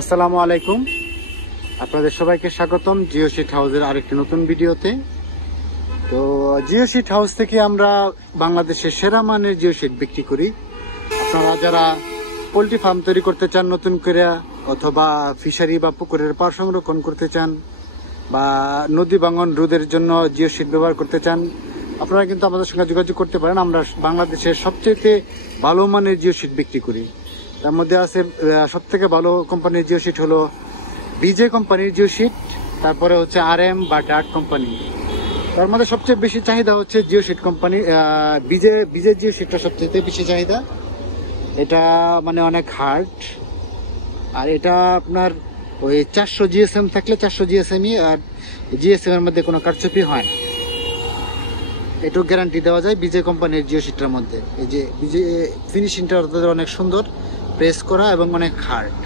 আসসালামু আলাইকুম, আপনাদের সবাইকে স্বাগতম জিও শিট হাউসের আরেকটি নতুন ভিডিওতে। তো জিও শিট হাউস থেকে আমরা বাংলাদেশের সেরা মানের জিও শিট বিক্রি করি। আপনারা যারা পোল্ট্রি ফার্ম তৈরি করতে চান নতুন করে, অথবা ফিশারি বা পুকুরের পার সংরক্ষণ করতে চান, বা নদী ভাঙন রোধের জন্য জিও শিট ব্যবহার করতে চান, আপনারা কিন্তু আমাদের সঙ্গে যোগাযোগ করতে পারেন। আমরা বাংলাদেশের সবচেয়ে ভালো মানের জিও শিট বিক্রি করি। তার মধ্যে আছে সব থেকে ভালো কোম্পানির জিও শিট হলো বিজে কোম্পানির জিও শিট, তারপরে হচ্ছে RM বা ডার্ট কোম্পানি। তার মধ্যে সবচেয়ে বেশি চাহিদা হচ্ছে জিও শিট কোম্পানি, বিজে জিও শিটটা সবচেয়ে বেশি চাহিদা। এটা মানে অনেক হার্ড, আর এটা আপনার ওই 400 GSM থাকলে 400 GSM আর GSM এর মধ্যে কোনো কারচুপি হয় না, এটু গ্যারান্টি দেওয়া যায় বিজে কোম্পানির জিও শিটটার মধ্যে। এই যে বিজে ফিনিশিংটা অনেক সুন্দর, প্রেস করা এবং অনেক হার্ড।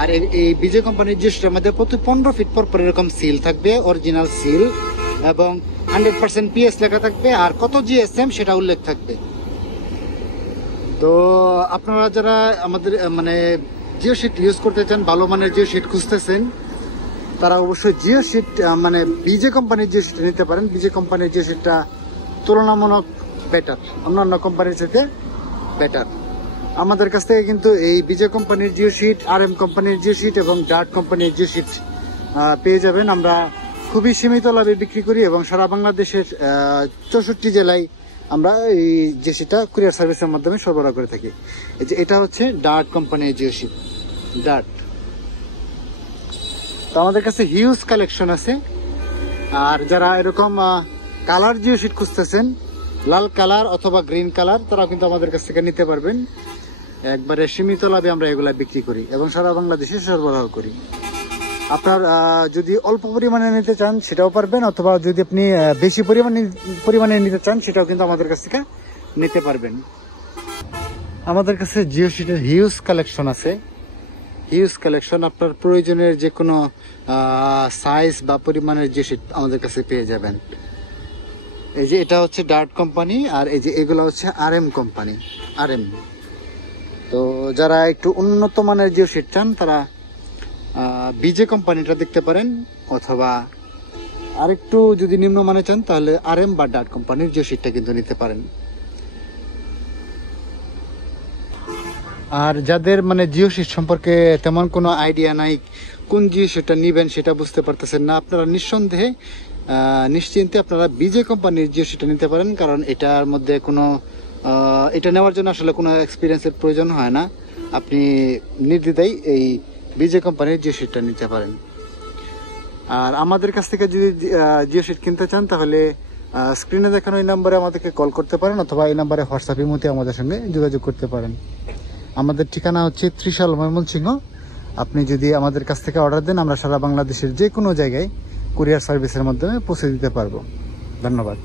আর এই বিজে কোম্পানির জিও শিটের মধ্যে প্রতি 15 ফিট পর এরকম সিল থাকবে, অরিজিনাল সিল, এবং 100% PS লেখা থাকবে, আর কত GSM সেটা উল্লেখ থাকবে। তো আপনারা যারা আমাদের মানে জিও শিট ইউজ করতে চান, ভালো মানের জিও শিট খুঁজতেছেন, তারা অবশ্যই জিও শিট মানে বিজে কোম্পানির জিও শিট নিতে পারেন। বিজে কোম্পানির জিও শিটটা তুলনামূলক বেটার, অন্যান্য কোম্পানির সাথে বেটার। আমাদের কাছ থেকে কিন্তু এই বিজে কোম্পানির জিও শিট, RM কোম্পানির জিও শিট এবং ডার্ট কোম্পানির জিও শিট পেয়ে যাবেন। আমরা খুবই সীমিত লাভে বিক্রি করি এবং সারা বাংলাদেশের 64 জেলায় আমরা এই জিও শিটটা কুরিয়ার সার্ভিসের মাধ্যমে সরবরাহ করে থাকি। এই যে এটা হচ্ছে ডার্ট কোম্পানির জিও শিট, ডার্ট। তো আমাদের কাছে হিউজ কালেকশন আছে। আর যারা এরকম কালার জিও শিট খুঁজতেছেন, লাল কালার অথবা গ্রিন কালার, তারাও কিন্তু আমাদের কাছ থেকে নিতে পারবেন। একবারে সীমিত লাভে আমরা এগুলা বিক্রি করি এবং সারা বাংলাদেশে সরবরাহ করি। আপনার যদি অল্প পরিমাণে নিতে চান সেটাও পারবেন, অথবা যদি আপনি বেশি পরিমাণে নিতে চান সেটাও কিন্তু আমাদের কাছ থেকে নিতে পারবেন। আমাদের কাছে জিও শিটের হিউজ কালেকশন আছে, হিউজ কালেকশন। আপনার প্রয়োজনের যে কোনো সাইজ বা পরিমাণের জিও শিট আমাদের কাছে পেয়ে যাবেন। এই যে এটা হচ্ছে ডার্ট কোম্পানি, আর এই যে এগুলো হচ্ছে RM কোম্পানি, RM। তো যারা একটু উন্নত মানের জিও শিট চান তারা বিজে কোম্পানিটা দেখতে পারেন, অথবা আরেকটু যদি নিম্নমানের চান তাহলে RM বা ডার্ট কোম্পানির জিও শিটটা কিন্তু নিতে পারেন। আর যাদের মানে জিও শিট সম্পর্কে তেমন কোনো আইডিয়া নাই, কোন জিও শিটটা নিবেন সেটা বুঝতে পারতেছেন না, আপনারা নিঃসন্দেহে নিশ্চিন্তে আপনারা বিজে কোম্পানির জিও শিটটা নিতে পারেন। কারণ এটার মধ্যে কোনো এটা নেওয়ার জন্য আসলে কোনো এক্সপিরিয়েন্সের প্রয়োজন হয় না, আপনি নির্দ্বিধায় এই বিজে কোম্পানির জিও শিটটা নিতে পারেন। আর আমাদের কাছ থেকে যদি জিও শিট কিনতে চান তাহলে স্ক্রিনে দেখানো এই নাম্বারে আমাদেরকে কল করতে পারেন, অথবা এই নাম্বারে হোয়াটসঅ্যাপ ইমোতে আমাদের সঙ্গে যোগাযোগ করতে পারেন। আমাদের ঠিকানা হচ্ছে ত্রিশাল, ময়মনসিংহ। আপনি যদি আমাদের কাছ থেকে অর্ডার দেন, আমরা সারা বাংলাদেশের যে কোনো জায়গায় কুরিয়ার সার্ভিসের মাধ্যমে পৌঁছে দিতে পারবো। ধন্যবাদ।